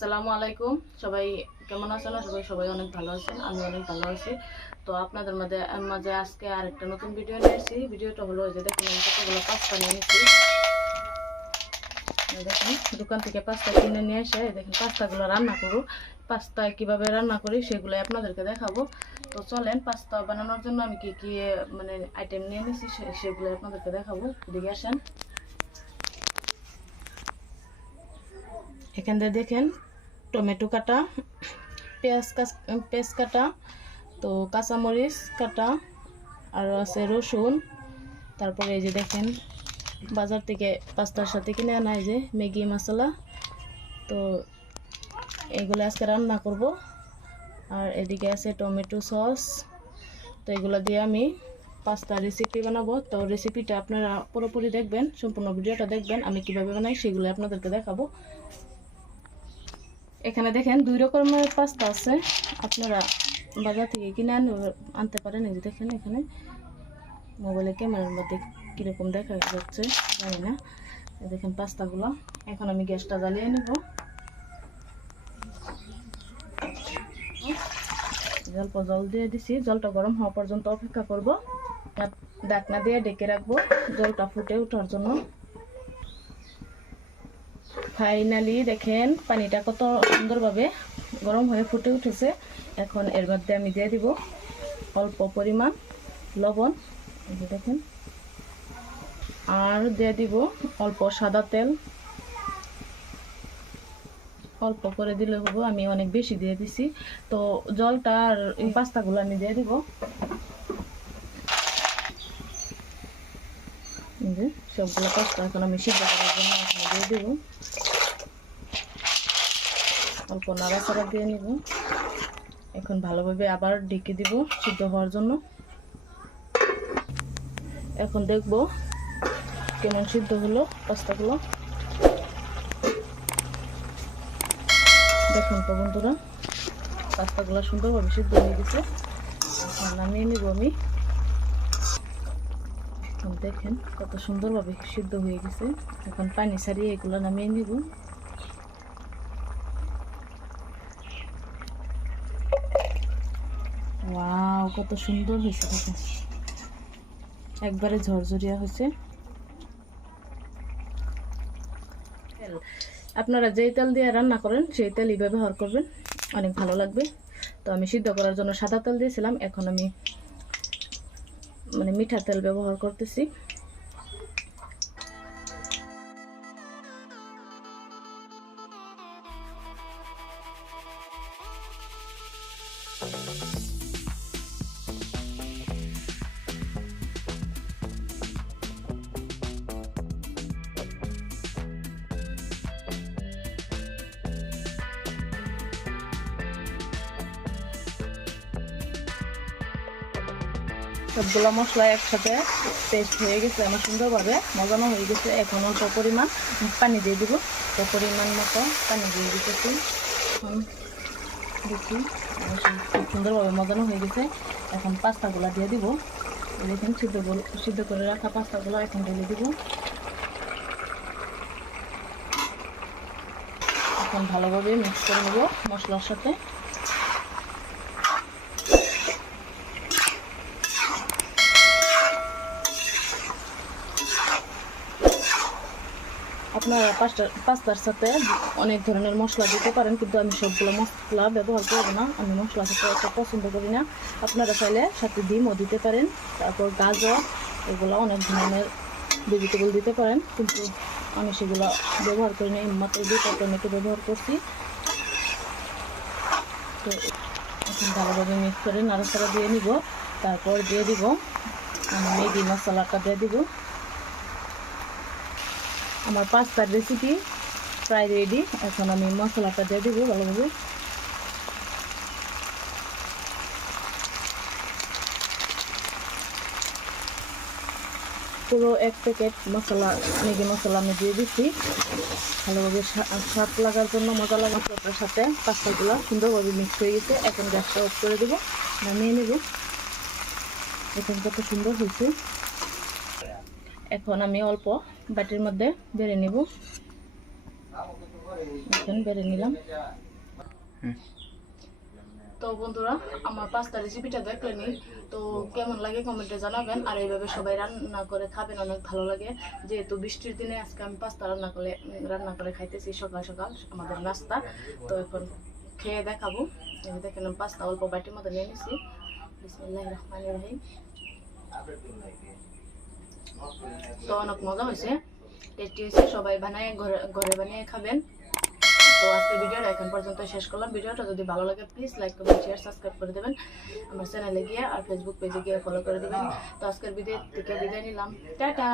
আসসালামু আলাইকুম। সবাই কেমন আছেন? সবাই অনেক ভালো আছেন, আমি অনেক ভালো আছি। তো আপনাদের মাঝে আজকে আরেকটা নতুন ভিডিও নিয়ে এসেছি। ভিডিওটা হলো যে দেখুন আমি কতগুলো পাস্তা নিয়ে নিয়েছি। দেখুন দোকান থেকে পাস্তা কিনে নিয়ে এসে দেখুন পাস্তাগুলো রান্না করব। পাস্তা কিভাবে রান্না করি সেগুলো আপনাদেরকে দেখাবো। তো চলেন পাস্তা বানানোর জন্য আমি কি কি আইটেম নিয়ে নিয়েছি সেগুলো আপনাদেরকে দেখাবো। এদিকে আসেন। এখান থেকে দেখেন টমেটো কাটা, পেঁয়াজ কাটা, তো কাঁচামরিচ কাটা, আর আছে রসুন। তারপরে এই যে দেখেন বাজার থেকে পাস্তার সাথে কিনে আনা এই যে ম্যাগি মশলা। তো এগুলো আজকে রান্না করব। আর এদিকে আছে টমেটো সস। তো এগুলো দিয়ে আমি পাস্তা রেসিপি বানাবো। তো রেসিপিটা আপনারা পুরোপুরি দেখবেন, সম্পূর্ণ ভিডিওটা দেখবেন আমি কিভাবে বানাই সেগুলো আপনাদেরকে দেখাবো। এখানে দেখেন 2 রকমের পাস্তা আছে, আপনারা বাজার থেকে কিনে আনতে পারেন। এই যে দেখেন এখানে মোবাইলের ক্যামেরার মধ্যে কীরকম দেখা যাচ্ছে জানি না। দেখেন পাস্তাগুলো। এখন আমি গ্যাসটা জ্বালিয়ে নেব। অল্প জল দিয়ে দিছি, জলটা গরম হওয়া পর্যন্ত অপেক্ষা করব। ঢাকনা দিয়ে ডেকে রাখবো জলটা ফুটে ওঠার জন্য। ফাইনালি দেখেন পানিটা কত সুন্দরভাবে গরম হয়ে ফুটে উঠেছে। এখন এর মধ্যে আমি দিয়ে দিব অল্প পরিমাণ লবণ, এই যে দেখেন, আর দিয়ে দিব অল্প সাদা তেল। অল্প করে দিলে হবে, আমি অনেক বেশি দিয়ে দিছি। তো জলটা আর এই পাস্তাগুলো আমি দিয়ে দিব। সবগুলো পাস্তা এখন আমি সিদ্ধ করার জন্য এখানে দিয়ে দিব। অল্প নাড়াচাড়া দিয়ে নিব। এখন ভালোভাবে আবার ঢেকে দিব সিদ্ধ হওয়ার জন্য। এখন দেখব কেমন সিদ্ধ হলো পাস্তাগুলো। দেখুন তো বন্ধুরা, পাস্তাগুলো সুন্দরভাবে সিদ্ধ হয়ে গেছে। এখন নামিয়ে নিব আমি। দেখেন কত সুন্দরভাবে সিদ্ধ হয়ে গেছে। এখন পানি ছাড়িয়ে এগুলো নামিয়ে নিব। ওয়াও, কত সুন্দর হয়েছে দেখেন, একবারে ঝরঝরিয়া হয়েছে। আপনারা যেই তেল দিয়ে রান্না করেন সেই তেলই ব্যবহার করবেন, অনেক ভালো লাগবে। তো আমি সিদ্ধ করার জন্য সাদা তেল দিয়েছিলাম, এখন আমি মিঠা তেল ব্যবহার করতেছি। সবগুলো মশলা একসাথে পেস্ট হয়ে গেছে, আমার সুন্দরভাবে মজানো হয়ে গেছে। এখন অল্প পরিমাণ পানি দিয়ে দিব। তো পরিমাণ মতো পানি দিয়ে দিতেছি। এখন দেখি খুব সুন্দরভাবে মজানো হয়ে গেছে। এখন পাস্তাগুলো দিয়ে দিব। দেখেন সিদ্ধ করে রাখা পাস্তাগুলো এখন ঢেলে দিব। এখন ভালোভাবে মিক্স করে নেব মশলার সাথে। আপনারা পাস্তার সাথে অনেক ধরনের মশলা দিতে পারেন, কিন্তু আমি সবগুলো মশলা ব্যবহার করব না। আমি মশলা খেতে একটা পছন্দ করি না। আপনারা চাইলে সাথে ডিমও দিতে পারেন, তারপর গাজর, এগুলো অনেক ধরনের ভেজিটেবল দিতে পারেন, কিন্তু আমি সেগুলো ব্যবহার করি না। মাত্র 2টা টমেটো ব্যবহার করছি। তো এখন ভালোভাবে মিক্স করে নাড়াচাড়া দিয়ে নিব। তারপর দিয়ে দিব আমি ম্যাগি মশলাটা দিয়ে দিব। আমার পাস্তার রেসিপি প্রায় রেডি। এখন আমি মশলাটা দিয়ে দিব ভালোভাবে। পুরো 1 প্যাকেট মশলা, ম্যাগি মশলা আমি দিয়ে দিচ্ছি ভালোভাবে স্বাদ লাগার জন্য, মজা লাগার মশলাটার সাথে পাস্তাগুলো সুন্দরভাবে মিক্স হয়ে গেছে। এখন গ্যাসটা অফ করে দেবো, নামিয়ে নেব। এখন কত সুন্দর হয়েছে। এখন আমি অল্প বাটির মধ্যে বেড়ে নেব। এখন বেড়ে নিলাম। তো বন্ধুরা, আমার পাস্তা রেসিপিটা দেখলেনি, তো কেমন লাগে কমেন্টে জানাবেন। আর এইভাবে সবাই রান্না করে খাবেন, অনেক ভালো লাগে। যেহেতু বৃষ্টির দিনে আজকে আমি পাস্তা রান্না করে খাইতেছি সকাল সকাল আমাদের নাস্তা। তো এখন খেয়ে দেখাবো। দেখেন আমি পাস্তা অল্প বাটির মতো নিয়ে নিছি। বিসমিল্লাহির রহমানির রহিম। তো অনেক মজা হয়েছে, টেস্টি হয়েছে। সবাই বানায় ঘরে বানিয়ে খাবেন। তো আজকের ভিডিওটা এখন পর্যন্ত শেষ করলাম। ভিডিওটা যদি ভালো লাগে please like comment share subscribe করে দেবেন আমার চ্যানেলে গিয়ে, আর ফেসবুক পেজে গিয়ে ফলো করে দেবেন। তো আজকের ভিডিও থেকে বিদায় নিলাম, টাটা।